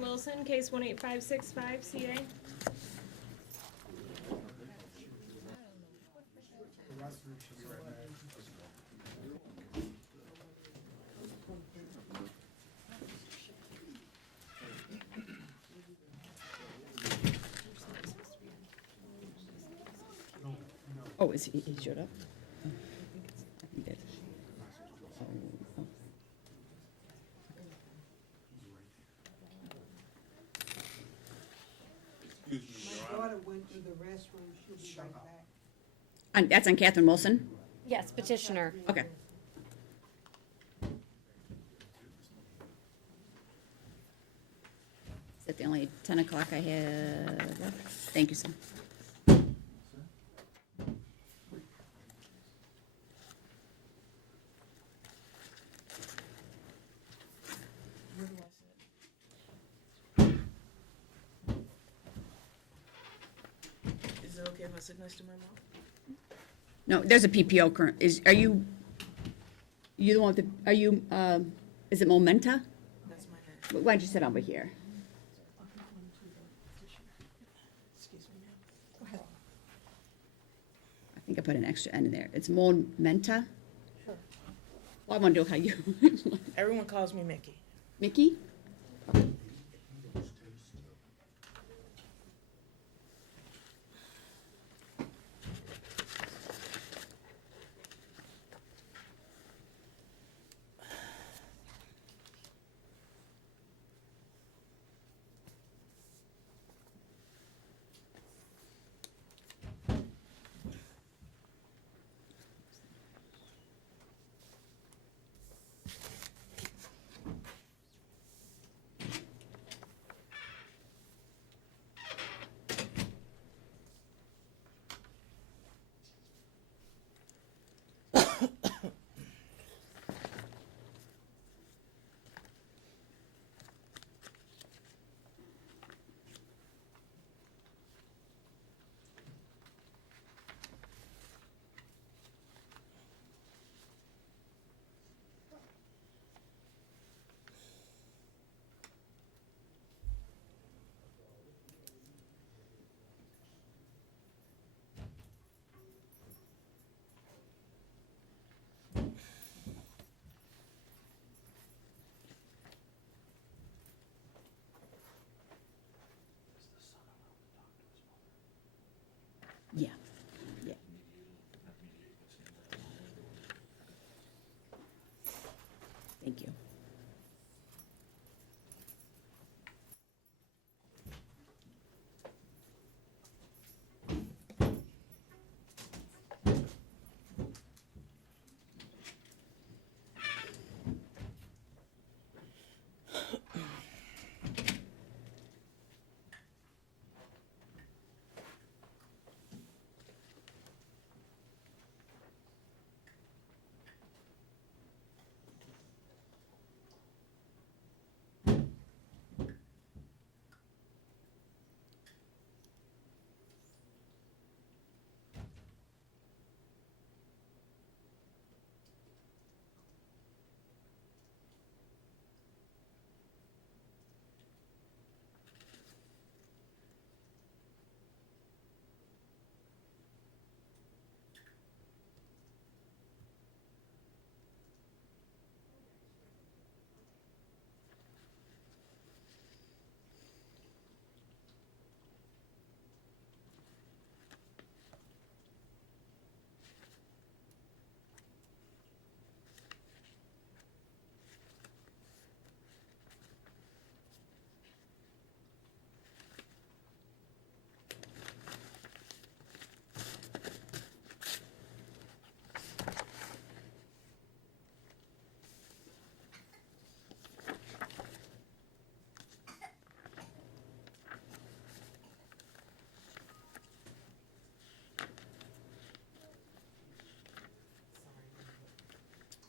Catherine Wilson, case 18565, CA. Oh, he showed up? He did. Oh. My daughter went to the restroom, she'll be right back. That's on Catherine Wilson? Yes, petitioner. Okay. Is that the only 10 o'clock I have left? Thank you, sir. Is it okay if I sit next to my mom? No, there's a PPO current. Are you the one with the, are you, is it Momenta? That's my name. Why don't you sit over here? Excuse me, ma'am. Go ahead. I think I put an extra N in there. It's Momenta? Sure. Well, I want to know how you, Everyone calls me Mickey. Mickey? Yeah. Yeah. Thank you.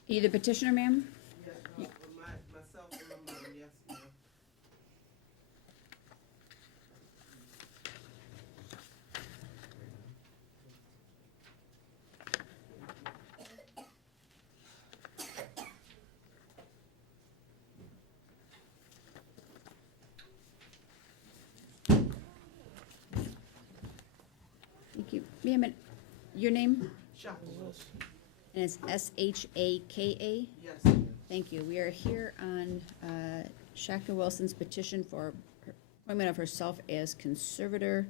You the petitioner, ma'am? Yes, myself and my mom, yes, ma'am. Thank you. Ma'am, your name? Shaka Wilson. And it's Shaka? Yes. Thank you. We are here on Shaka Wilson's petition for her appointment of herself as conservator.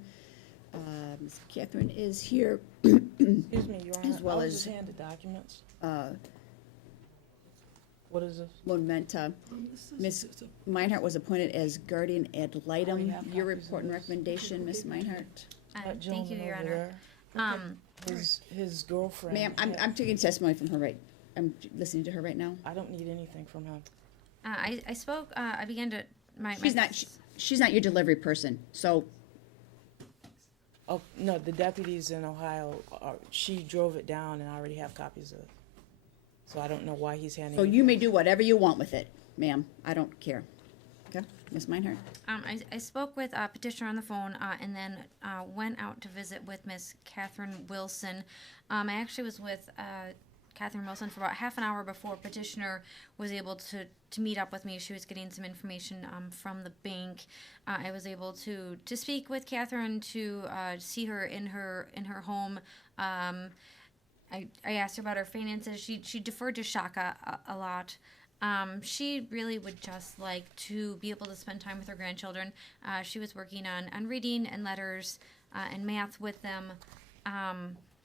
Ms. Catherine is here. Excuse me, Your Honor. As well I was as- just handed documents. uh, What is this? Momenta. Ms. Meinhardt was appointed as guardian ad litem. have Your copies of report and this. recommendation, Ms. Meinhardt. That Thank you, gentleman Your over Honor. there, his girlfriend. Ma'am, I'm taking testimony from her right, I'm listening to her right now. I don't need anything from him. I spoke, I began to, She's not your delivery person, so, Oh, no, the deputies in Ohio, she drove it down and I already have copies of it. So I don't know why he's handing so it you may back. do whatever you want with it, ma'am. I don't care. Okay, Ms. Meinhardt? I spoke with petitioner on the phone, and then went out to visit with Miss Catherine Wilson. I actually was with Catherine Wilson for about half an hour before petitioner was able to meet up with me. She was getting some information from the bank. I was able to speak with Catherine, to see her in her home. I asked her about her finances. She deferred to Shaka a lot. She really would just like to be able to spend time with her grandchildren. She was working on reading and letters and math with them.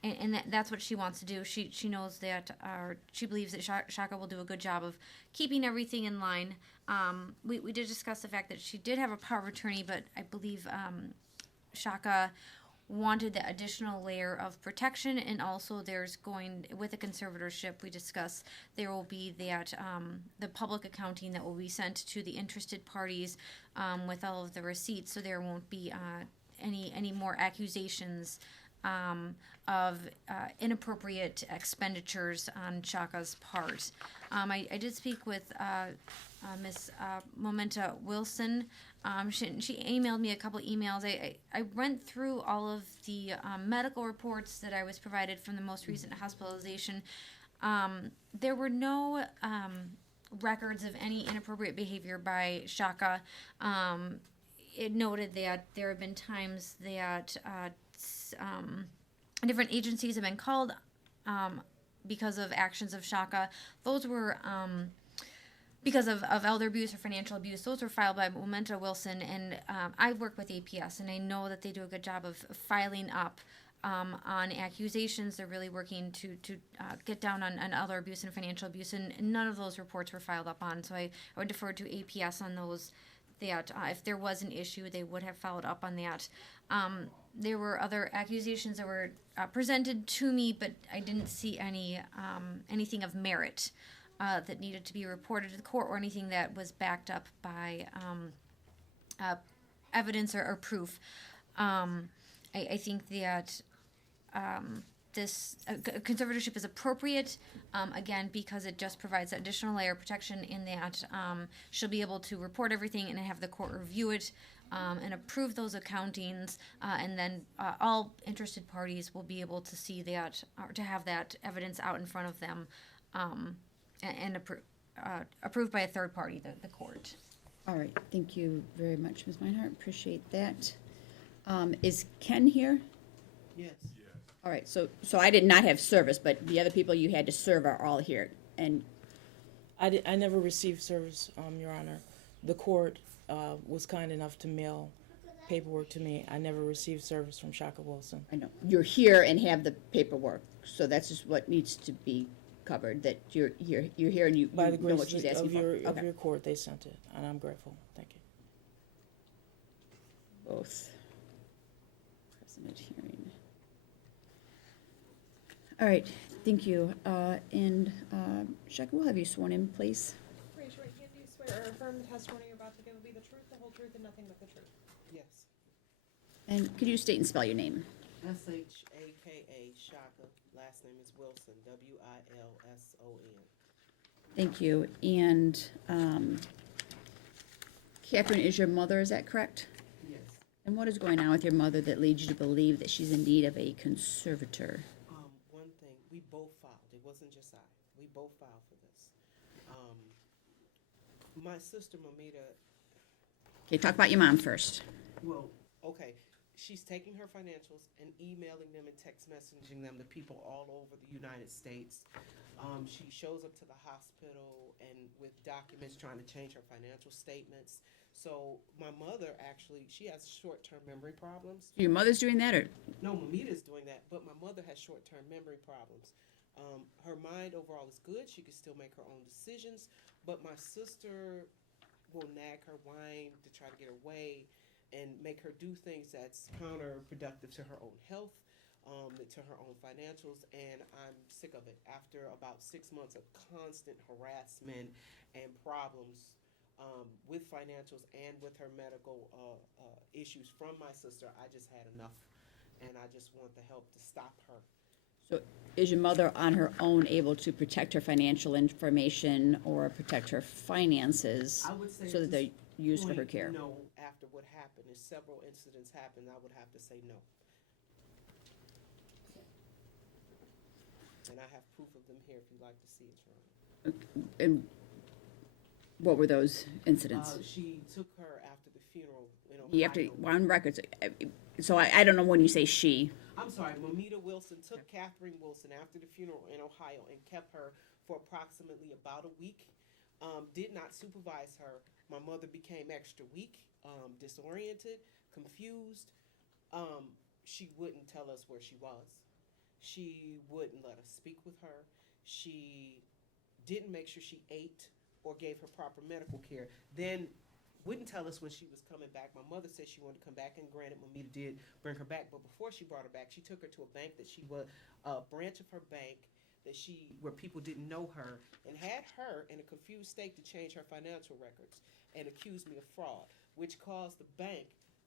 And that's what she wants to do. She knows that, she believes that Shaka will do a good job of keeping everything in line. We did discuss the fact that she did have a power of attorney, but I believe Shaka wanted the additional layer of protection, and also there's going, with the conservatorship we discussed, there will be that the public accounting that will be sent to the interested parties with all of the receipts, so there won't be any more accusations of inappropriate expenditures on Shaka's part. I did speak with Miss Momenta Wilson. She emailed me a couple emails. I went through all of the medical reports that I was provided from the most recent hospitalization. There were no records of any inappropriate behavior by Shaka. It noted that there have been times that different agencies have been called because of actions of Shaka. Those were because of elder abuse or financial abuse. Those were filed by Momenta Wilson, and I work with APS, and I know that they do a good job of filing up on accusations. They're really working to get down on elder abuse and financial abuse, and none of those reports were filed up on. So I would defer to APS on those, that if there was an issue, they would have followed up on that. There were other accusations that were presented to me, but I didn't see anything of merit that needed to be reported to the court, or anything that was backed up by evidence or proof. I think that this conservatorship is appropriate, again, because it just provides additional layer of protection in that she'll be able to report everything and have the court review it and approve those accountings, and then all interested parties will be able to see that, or to have that evidence out in front of them, and approved by a third party, the court. All right, thank you very much, Ms. Meinhardt, appreciate that. Is Ken here? Yes. All right, so I did not have service, but the other people you had to serve are all here, and, I never received service, Your Honor. The court was kind enough to mail paperwork to me. I never received service from Shaka Wilson. I know, you're here and have the paperwork, so that's just what needs to be covered, that you're here and you By the know what grace she's asking of for. your Okay. court, they sent it, and I'm grateful. Thank you. Both. President hearing. All right, thank you. And Shaka, we'll have you sworn in, please. Raise your right hand. Do you swear or affirm the testimony you're about to give will be the truth, the whole truth, and nothing but the truth? Yes. And could you state and spell your name? Shaka. Shaka. Last name is Wilson. Wilson. Thank you. And Catherine is your mother, is that correct? Yes. And what is going on with your mother that leads you to believe that she's in need of a conservator? One thing, we both filed. It wasn't just I. We both filed for this. My sister Mamita, Okay, talk about your mom first. well, okay, she's taking her financials and emailing them and text messaging them to people all over the United States. She shows up to the hospital and with documents trying to change her financial statements. So my mother actually, she has short-term memory problems. Your mother's doing that, or? No, Mamita's doing that, but my mother has short-term memory problems. Her mind overall is good. She can still make her own decisions, but my sister will nag her, whine to try to get her way and make her do things that's counterproductive to her own health, to her own financials, and I'm sick of it. After about 6 months of constant harassment and problems with financials and with her medical issues from my sister, I just had enough, and I just want the help to stop her. So is your mother on her own able to protect her financial information or protect her finances I would say so that at they're this used for her point, care? no, after what happened, if several incidents happened, I would have to say no. And I have proof of them here if you'd like to see it, Your Honor. And what were those incidents? She took her after the funeral in Ohio. You have to, well, on records, so I don't know when you say she. I'm sorry, Mamita Wilson took Catherine Wilson after the funeral in Ohio and kept her for approximately about a week. Did not supervise her. My mother became extra weak, disoriented, confused. She wouldn't tell us where she was. She wouldn't let us speak with her. She didn't make sure she ate or gave her proper medical care. Then wouldn't tell us when she was coming back. My mother said she wanted to come back, and granted, Mamita did bring her back. But before she brought her back, she took her to a bank that she was, a branch of her bank where people didn't know her, and had her in a confused state to change her financial records and accused me of fraud, which caused the bank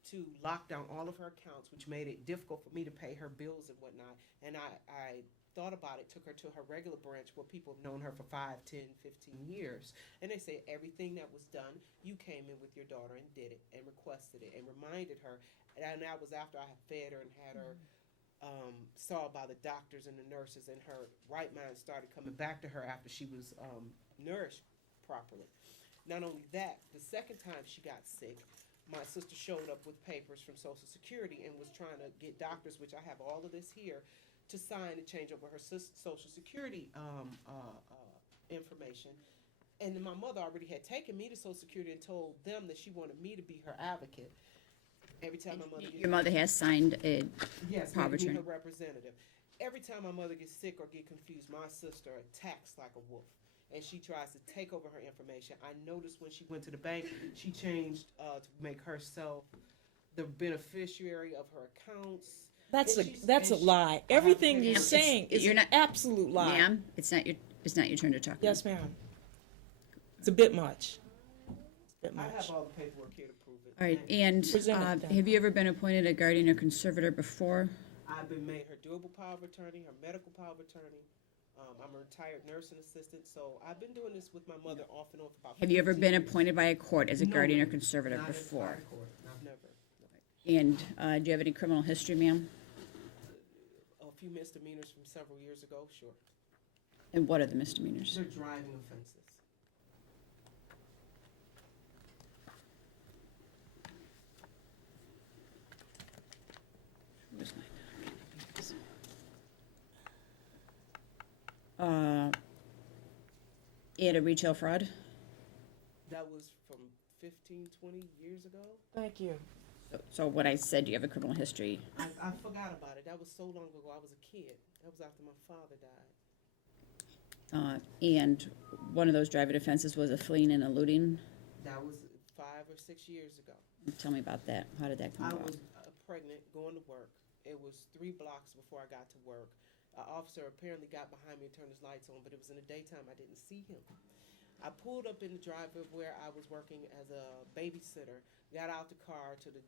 to lock down all of her accounts, which made it difficult for me to pay her bills and whatnot. And I thought about it, took her to her regular branch where people have known her for 5, 10, 15 years. And they say everything that was done, you came in with your daughter and did it and requested it and reminded her. And that was after I had fed her and had her saw by the doctors and the nurses, and her right mind started coming back to her after she was nourished properly. Not only that, the second time she got sick, my sister showed up with papers from Social Security and was trying to get doctors, which I have all of this here, to sign to change over her Social Security information. And then my mother already had taken me to Social Security and told them that she wanted me to be her advocate. Every time my mother Your mother has signed a yes, power of making me attorney. her representative. Every time my mother gets sick or get confused, my sister attacks like a wolf, and she tries to take over her information. I noticed when she went to the bank, she changed to make herself the beneficiary of her accounts. That's And a lie. Everything you're It's- saying is you're an not- absolute lie. Ma'am, it's not your turn to talk. Yes, ma'am. It's a bit much. It's a bit I much. have all the paperwork here to prove it. All right, and Present it then. have you ever been appointed a guardian or conservator before? I've been made her durable power of attorney, her medical power of attorney. I'm a retired nursing assistant, so I've been doing this with my mother off and on for about Have you ever 15 been years. appointed by a court as a No, guardian or ma'am. conservator Not in before? fire court. I've never. And do you have any criminal history, ma'am? A few misdemeanors from several years ago, sure. And what are the misdemeanors? They're driving offenses. Where's my document? And a retail fraud? That was from 15, 20 years ago. Thank you. So what I said, do you have a criminal history? I forgot about it. That was so long ago. I was a kid. That was after my father died. And one of those driving offenses was a fleeing and eluding? That was 5 or 6 years ago. Tell me about that. How did that come I about? was pregnant, going to work. It was 3 blocks before I got to work. An officer apparently got behind me and turned his lights on, but it was in the daytime. I didn't see him. I pulled up in the driveway where I was working as a babysitter, got out the car to the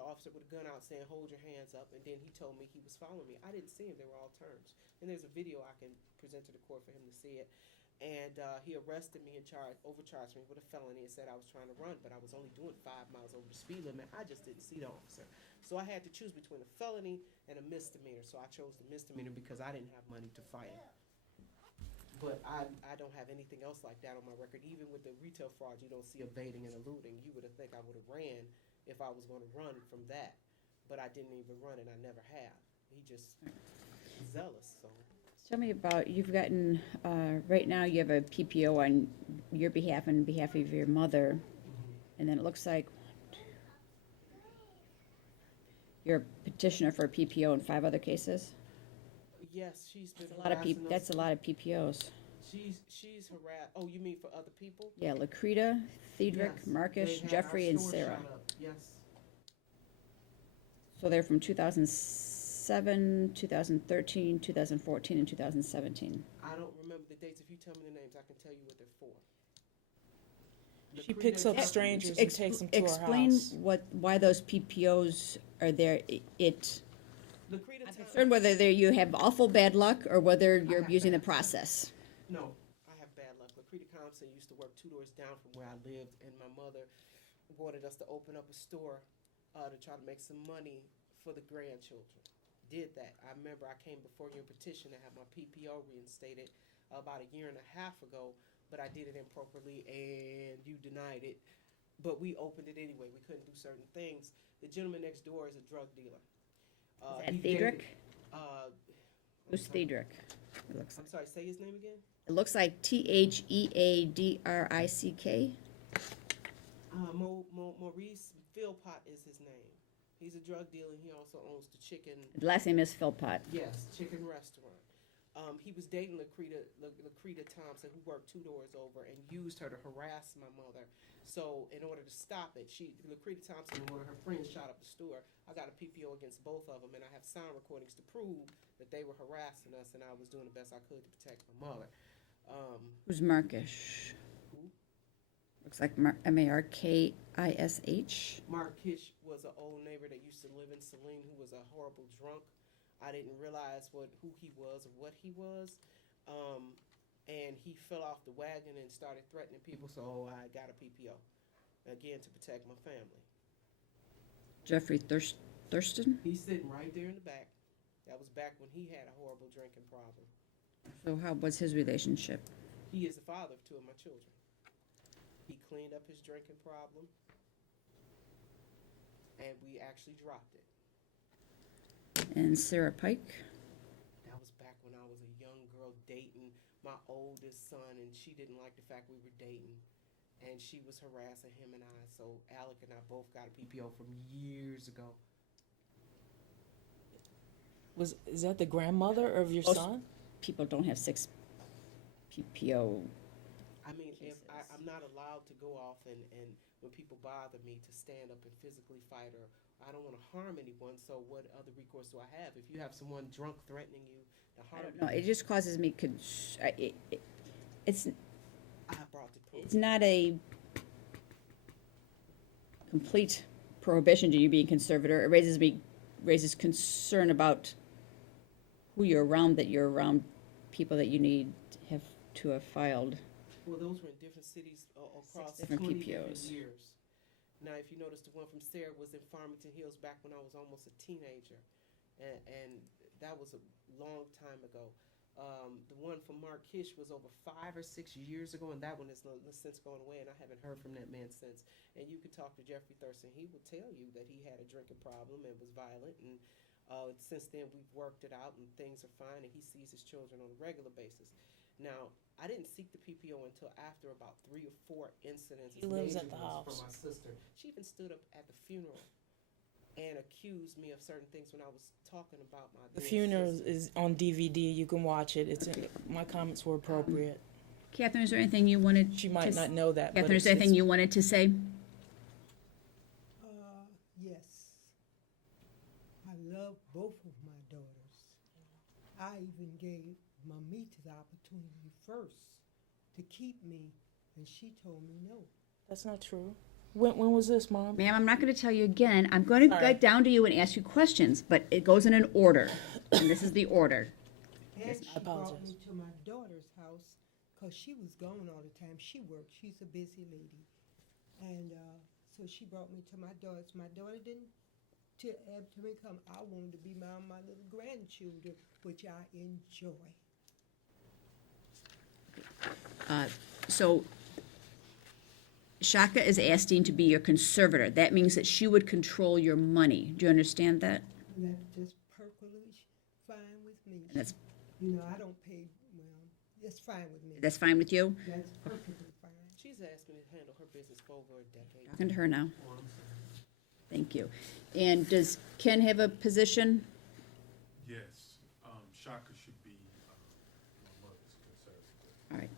officer with a gun out saying, "Hold your hands up," and then he told me he was following me. I didn't see him. They were all turns. And there's a video I can present to the court for him to see it. And he arrested me and overcharged me with a felony and said I was trying to run, but I was only doing 5 miles over the speed limit. I just didn't see the officer. So I had to choose between a felony and a misdemeanor. So I chose the misdemeanor because I didn't have money to fight. But I don't have anything else like that on my record. Even with the retail fraud, you don't see evading and eluding. You would have think I would have ran if I was going to run from that. but I didn't even run it. I never have. He just zealous. So Tell me about, you've gotten, right now you have a PPO on your behalf and behalf of your mother, and then it looks like you're a petitioner for a PPO in 5 other cases? yes, she's been That's a lot of harassing us. that's a lot of PPOs. She's harassed. Oh, you mean for other people? Yeah, Lakrita, Thiedrich, Yes, Marcus, they had Jeffrey, our and store Sarah. shut up. Yes. So they're from 2007, 2013, 2014, and 2017. I don't remember the dates. If you tell me the names, I can tell you what they're for. She Lakrita picks up Johnson- strangers and takes them to her Explain house. why those PPOs are there. Lakrita I'm Thompson. concerned whether you have awful bad luck or whether you're have abusing the bad luck. process. No, I have bad luck. Lakrita Thompson used to work 2 doors down from where I lived, and my mother wanted us to open up a store to try to make some money for the grandchildren. Did that. I remember I came before you in petition to have my PPO reinstated about 1.5 years ago, but I did it improperly and you denied it. But we opened it anyway. We couldn't do certain things. The gentleman next door is a drug dealer. Is that he Thiedrich? dated, I'm Who's sorry. Thiedrich? It looks I'm like, sorry, say his name again? it looks like Theadrick. Maurice Philpott is his name. He's a drug dealer, and he also owns the chicken, The last name is Philpott. yes, chicken restaurant. He was dating Lakrita Thompson, who worked 2 doors over, and used her to harass my mother. So in order to stop it, Lakrita Thompson and one of her friends shot up the store. I got a PPO against both of them, and I have sound recordings to prove that they were harassing us, and I was doing the best I could to protect my mother. Who's Markish? Who? Looks like Markish. Mark Kish was an old neighbor that used to live in Saline who was a horrible drunk. I didn't realize who he was or what he was. And he fell off the wagon and started threatening people, so I got a PPO, again, to protect my family. Jeffrey Thurston. He's sitting right there in the back. That was back when he had a horrible drinking problem. So how was his relationship? He is the father of 2 of my children. He cleaned up his drinking problem, and we actually dropped it. And Sarah Pike. That was back when I was a young girl dating my oldest son, and she didn't like the fact we were dating, and she was harassing him and I. So Alec and I both got a PPO from years ago. Is that the grandmother of your Oh, son? People don't have 6 PPO. I mean, if Jesus. I'm not allowed to go off and when people bother me to stand up and physically fight, or I don't want to harm anyone, so what other recourse do I have? If you have someone drunk threatening you to I harm don't know. you, It just causes me. It's I brought the proof. it's not a complete prohibition to you being conservator. It raises concern about who you're around. That you're around people that you need to have filed. Well, those were in different cities across 6 different 20 different PPOs. years. Now, if you notice, the one from Sarah was in Farmington Hills back when I was almost a teenager, and that was a long time ago. The one from Mark Kish was over 5 or 6 years ago, and that one has since gone away, and I haven't heard from that man since. And you could talk to Jeffrey Thurston; he would tell you that he had a drinking problem and was violent, and since then we've worked it out, and things are fine, and he sees his children on a regular basis. Now, I didn't seek the PPO until after about 3 or 4 incidents. He lives at major the ones house. From my sister. She even stood up at the funeral and accused me of certain things when I was talking about my The dead funeral sister. is on DVD. You can watch it. My comments were appropriate. Catherine, is there anything you wanted? She might not know that. Catherine, but is there anything you wanted to say? Yes. I love both of my daughters. I even gave Mamita the opportunity first to keep me, and she told me no. That's not true. When was this, Mom? Ma'am, I'm not going to tell you again. I'm going to Sorry. get down to you and ask you questions, but it goes in an order, and this is the order. And I she brought apologize. me to my daughter's house because she was gone all the time. She worked. She's a busy lady. And so she brought me to my daughter's. My daughter didn't have to come. I wanted to be around my little grandchildren, which I enjoy. So Shaka is asking to be your conservator. That means that she would control your money. Do you understand that? That's just perfectly fine with me. That's You know, I don't pay, well, it's fine with me. that's fine with you? That's perfectly fine. She's asked me to handle her business for over a decade. Talking to her now. Thank you. And does Ken have a position? Yes, Shaka should be my mother's conservator. All right.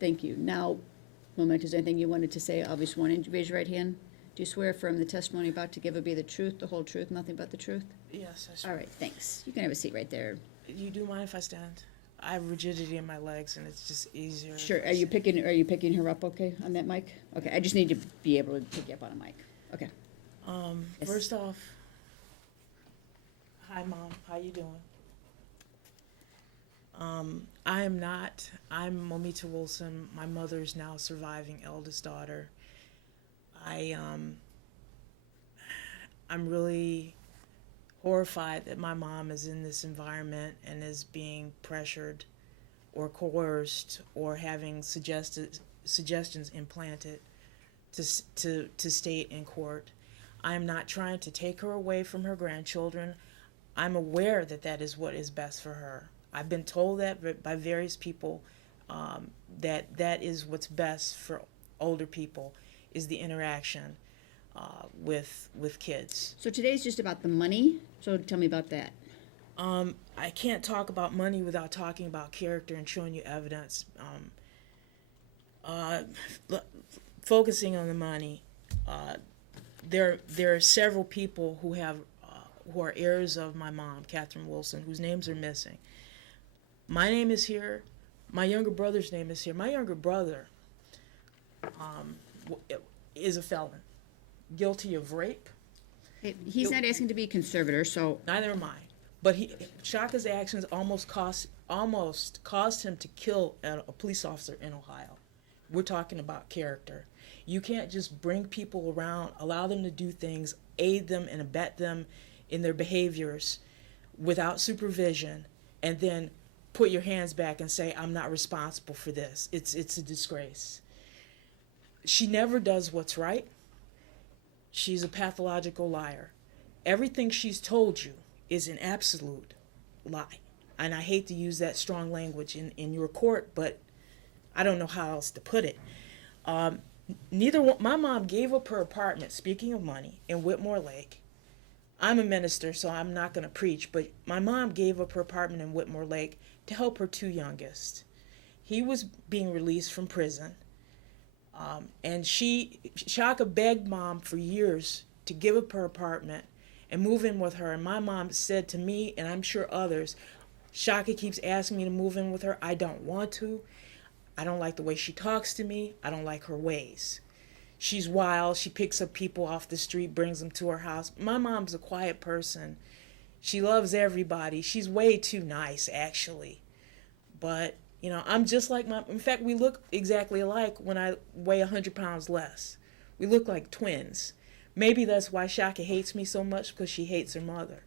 Thank you. Now, Moment, is there anything you wanted to say? Obvious one. Raise your right hand. Do you swear affirm the testimony about to give will be the truth, the whole truth, nothing but the truth? Yes, I All right, thanks. You can have a seat right there. You do mind if I stand? I have rigidity in my legs, and it's just easier. Sure. Are you picking her up okay on that mic? Okay, I just need to be able to pick you up on a mic. Okay. Yes. First off, hi Mom, how you doing? I'm Momita Wilson. My mother's now surviving eldest daughter. I'm really horrified that my mom is in this environment and is being pressured or coerced or having suggestions implanted to state in court. I'm not trying to take her away from her grandchildren. I'm aware that that is what is best for her. I've been told that by various people, that is what's best for older people, is the interaction with kids. So today's just about the money. So tell me about that. I can't talk about money without talking about character and showing you evidence. Focusing on the money, there are several people who are heirs of my mom, Catherine Wilson, whose names are missing. My name is here. My younger brother's name is here. My younger brother is a felon, guilty of rape. He's not asking to be conservator, so Neither am I. But Shaka's actions almost caused him to kill a police officer in Ohio. We're talking about character. You can't just bring people around, allow them to do things, aid them and abet them in their behaviors without supervision, and then put your hands back and say, I'm not responsible for this. It's a disgrace. She never does what's right. She's a pathological liar. Everything she's told you is an absolute lie. And I hate to use that strong language in your court, but I don't know how else to put it. My mom gave up her apartment, speaking of money, in Whitmore Lake. I'm a minister, so I'm not going to preach, but my mom gave up her apartment in Whitmore Lake to help her two youngest. He was being released from prison, and Shaka begged Mom for years to give up her apartment and move in with her, and my mom said to me, and I'm sure others, Shaka keeps asking me to move in with her. I don't want to. I don't like the way she talks to me. I don't like her ways. She's wild. She picks up people off the street, brings them to her house. My mom's a quiet person. She loves everybody. She's way too nice, actually. But, I'm just like in fact, we look exactly alike when I weigh 100 pounds less. We look like twins. Maybe that's why Shaka hates me so much, because she hates her mother.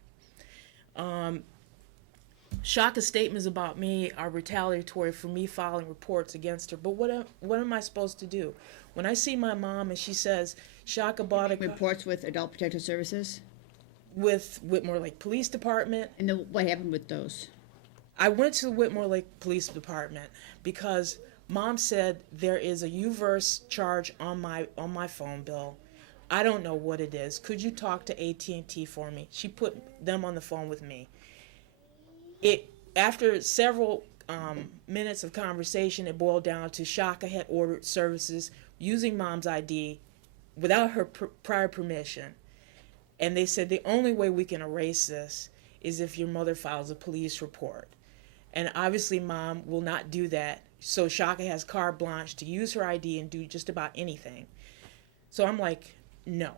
Shaka's statements about me are retaliatory for me filing reports against her. But what am I supposed to do? When I see my mom and she says, Shaka bought a car reports with Adult Protective Services. with Whitmore Lake Police Department. And then what happened with those? I went to the Whitmore Lake Police Department because Mom said there is a UVerse charge on my phone bill. I don't know what it is. Could you talk to AT&T for me? She put them on the phone with me. After several minutes of conversation, it boiled down to Shaka had ordered services using Mom's ID without her prior permission. And they said the only way we can erase this is if your mother files a police report. And obviously Mom will not do that. So Shaka has carte blanche to use her ID and do just about anything. So I'm like, no.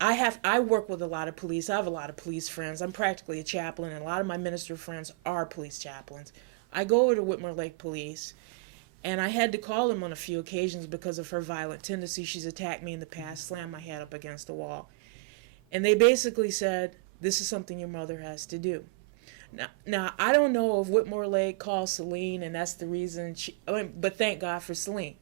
I work with a lot of police. I have a lot of police friends. I'm practically a chaplain, and a lot of my minister friends are police chaplains. I go over to Whitmore Lake Police, and I had to call them on a few occasions because of her violent tendencies. She's attacked me in the past, slammed my head up against the wall. And they basically said, this is something your mother has to do. Now I don't know if Whitmore Lake called Celine, and that's the reason but thank God for Celine.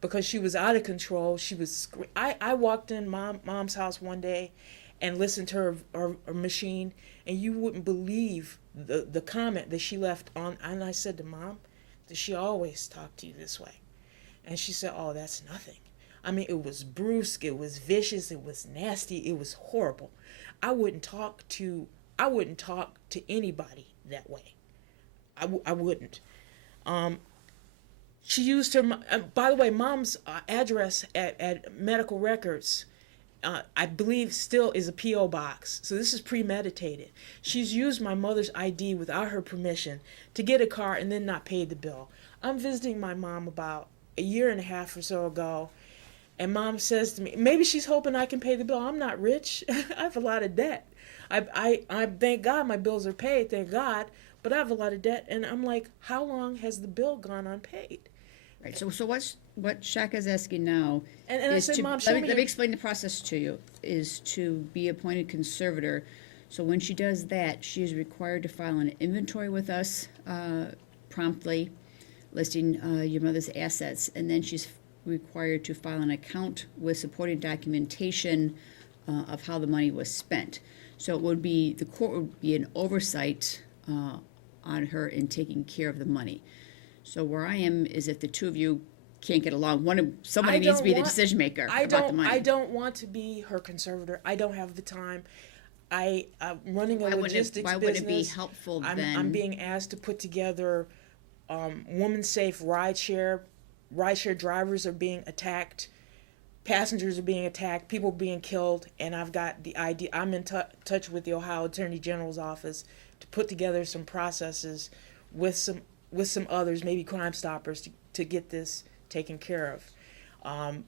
because she was out of control. She was I walked in mom's house one day and listened to her machine, and you wouldn't believe the comment that she left on. And I said to Mom, does she always talk to you this way? And she said, oh, that's nothing. I mean, it was brusque, it was vicious, it was nasty, it was horrible. I wouldn't talk to anybody that way. I wouldn't. She used her, by the way, Mom's address at medical records, I believe still is a P.O. box. So this is premeditated. She's used my mother's ID without her permission to get a car and then not paid the bill. I'm visiting my mom about a year and a half or so ago, and Mom says to me, maybe she's hoping I can pay the bill. I'm not rich. I have a lot of debt. I thank God my bills are paid, thank God, but I have a lot of debt. And I'm like, how long has the bill gone unpaid? Right, so what Shaka's asking now And I is said, to, Mom, let show me, me let me explain the process to you, is to be appointed conservator. So when she does that, she is required to file an inventory with us promptly, listing your mother's assets, and then she's required to file an account with supporting documentation of how the money was spent. So it would be, the court would be an oversight on her in taking care of the money. So where I am is if the two of you can't get along, somebody needs to be the decision maker about the money. I don't want to be her conservator. I don't have the time. I'm running a logistics why business. would it be helpful then? I'm being asked to put together woman-safe rideshare. Rideshare drivers are being attacked. Passengers are being attacked. People are being killed. And I've got the idea. I'm in touch with the Ohio Attorney General's office to put together some processes with some others, maybe Crime Stoppers, to get this taken care of.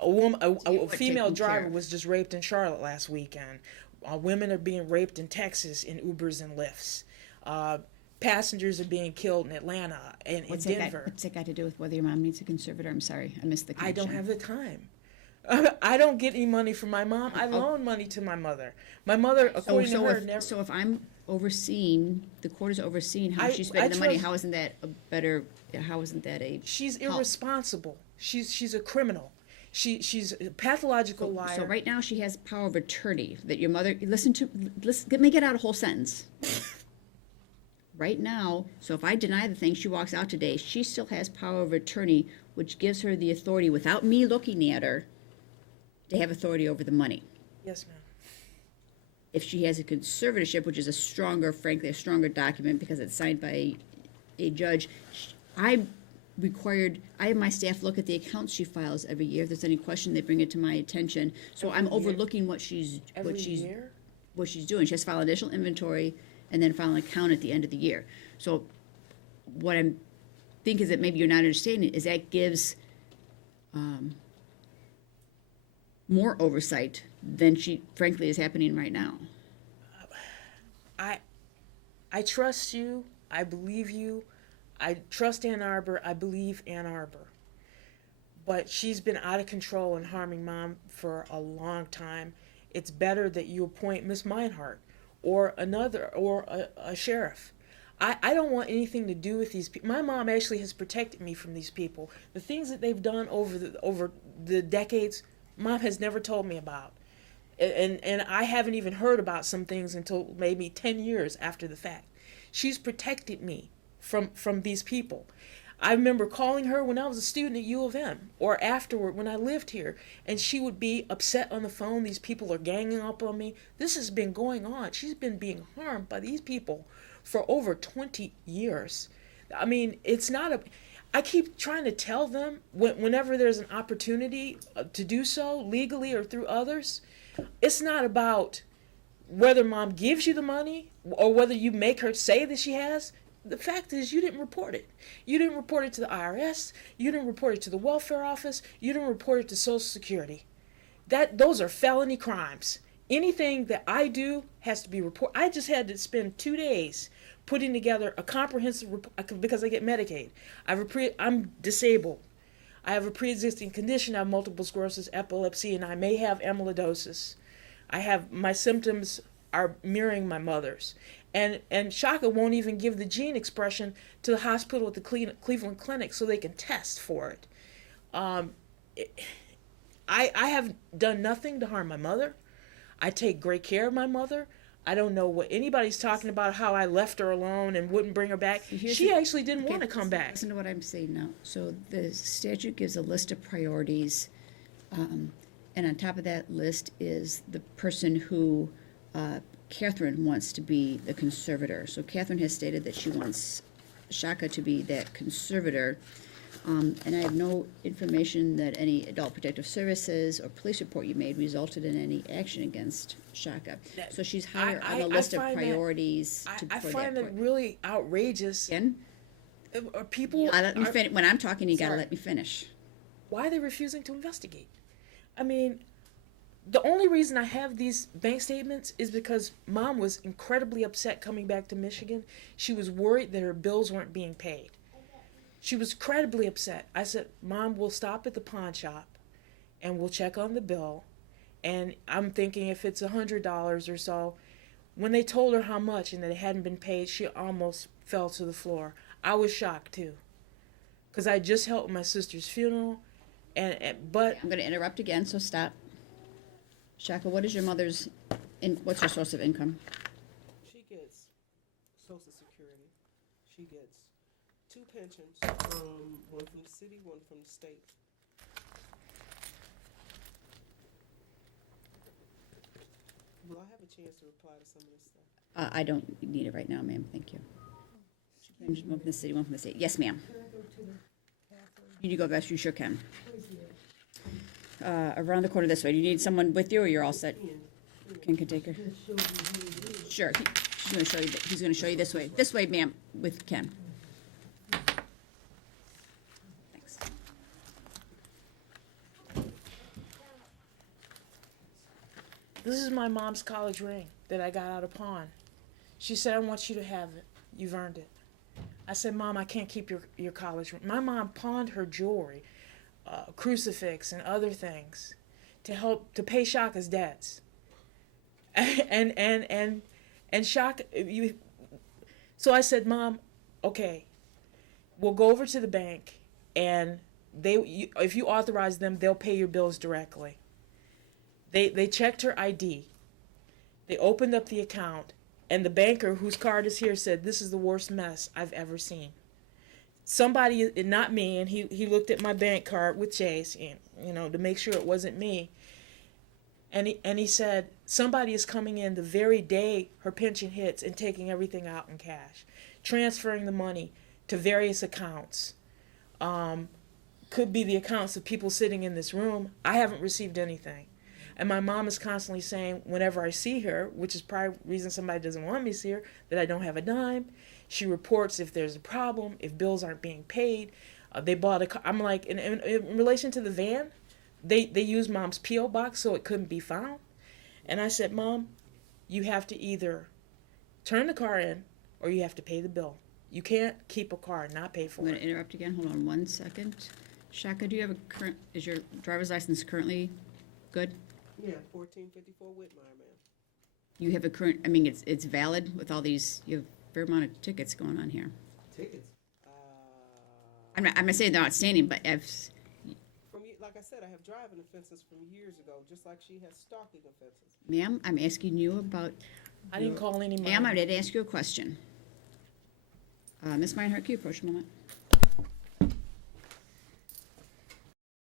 A female driver was just raped in Charlotte last weekend. Women are being raped in Texas in Ubers and Lyfts. Passengers are being killed in Atlanta and in Denver. What's that got to do with whether your mom needs a conservator? I'm sorry, I missed the connection. I don't have the time. I don't get any money from my mom. I loan money to my mother. My mother, according to her, never... So if I'm overseeing, the court is overseeing how she's spending the money, how isn't that a... She's irresponsible. She's a criminal. She's a pathological liar. So right now she has power of attorney that your mother, let me get out a whole sentence. Right now, so if I deny the thing, she walks out today, she still has power of attorney, which gives her the authority, without me looking at her, to have authority over the money. Yes, ma'am. If she has a conservatorship, which is frankly, a stronger document because it's signed by a judge, I have my staff look at the accounts she files every year. If there's any question, they bring it to my attention. So I'm overlooking what she's doing. She has to file initial inventory and then file an account at the end of the year. So what I'm thinking is that maybe you're not understanding is that gives more oversight than she frankly is happening right now. I trust you. I believe you. I trust Ann Arbor. I believe Ann Arbor. But she's been out of control and harming Mom for a long time. It's better that you appoint Miss Meinhardt or a sheriff. I don't want anything to do with these people. My mom actually has protected me from these people. The things that they've done over the decades, Mom has never told me about. And I haven't even heard about some things until maybe 10 years after the fact. She's protected me from these people. I remember calling her when I was a student at U of M or afterward when I lived here, and she would be upset on the phone. These people are ganging up on me. This has been going on. She's been being harmed by these people for over 20 years. I mean, it's not a... I keep trying to tell them whenever there's an opportunity to do so, legally or through others, it's not about whether Mom gives you the money or whether you make her say that she has. The fact is, you didn't report it. You didn't report it to the IRS. You didn't report it to the welfare office. You didn't report it to Social Security. Those are felony crimes. Anything that I do has to be reported. I just had to spend 2 days putting together a comprehensive report because I get Medicaid. I'm disabled. I have a pre-existing condition. I have multiple sclerosis, epilepsy, and I may have amyloidosis. My symptoms are mirroring my mother's. And Shaka won't even give the gene expression to the hospital at the Cleveland Clinic so they can test for it. I have done nothing to harm my mother. I take great care of my mother. I don't know what anybody's talking about, how I left her alone and wouldn't bring her back. here's She the- actually didn't Okay, want to come back. Listen to what I'm saying now. So the statute gives a list of priorities, and on top of that list is the person who Catherine wants to be the conservator. So Catherine has stated that she wants Shaka to be that conservator. And I have no information that any adult protective services or police report you made resulted in any action against Shaka. So she's higher on the list of find that- priorities I for that find it point. really outrageous. Again, Are people, let me are- finish. When I'm talking, you gotta Sorry. let me finish. why are they refusing to investigate? I mean, the only reason I have these bank statements is because Mom was incredibly upset coming back to Michigan. She was worried that her bills weren't being paid. She was incredibly upset. I said, Mom, we'll stop at the pawn shop and we'll check on the bill. And I'm thinking if it's $100 or so. When they told her how much and that it hadn't been paid, she almost fell to the floor. I was shocked too, because I just helped my sister's funeral, but I'm gonna interrupt again, so stop. Shaka, what is your mother's, what's her source of income? She gets Social Security. She gets 2 pensions, one from the city, one from the state. Will I have a chance to reply to some of this stuff? I don't need it right now, ma'am, thank you. One from the city, one from the state. Yes, ma'am. Can I go to the Catherine? You need to go, best you sure can. Where's he at? Around the corner this way. Do you need someone with you, or you're all set? Can take her? Just show me who it is. Sure, she's gonna show you, he's gonna show you this way. This way, ma'am, with Ken. Thanks. this is my mom's college ring that I got out of pawn. She said, I want you to have it. You've earned it. I said, Mom, I can't keep your college ring. My mom pawned her jewelry, crucifix and other things to pay Shaka's debts. And Shaka, so I said, Mom, okay, we'll go over to the bank and if you authorize them, they'll pay your bills directly. They checked her ID. They opened up the account, and the banker, whose card is here, said, this is the worst mess I've ever seen. Somebody, not me, and he looked at my bank card with Chase, to make sure it wasn't me. And he said, somebody is coming in the very day her pension hits and taking everything out in cash, transferring the money to various accounts. Could be the accounts of people sitting in this room. I haven't received anything. And my mom is constantly saying, whenever I see her, which is probably the reason somebody doesn't want me to see her, that I don't have a dime. She reports if there's a problem, if bills aren't being paid. They bought a car. I'm like, in relation to the van, they used Mom's P.O. box so it couldn't be found. And I said, Mom, you have to either turn the car in or you have to pay the bill. You can't keep a car and not pay I'm for gonna it. interrupt again, hold on 1 second. Shaka, do you have is your driver's license currently good? Yeah, 1454 Whitmire, ma'am. You have it's valid with all these, you have a fair amount of tickets going on here. Tickets? I'm not saying they're outstanding, but Like I said, I have driving offenses from years ago, just like she has stalking offenses. ma'am, I'm asking you about, I didn't call any money. ma'am, I did ask you a question. Ms. Meinhardt, can you approach a moment?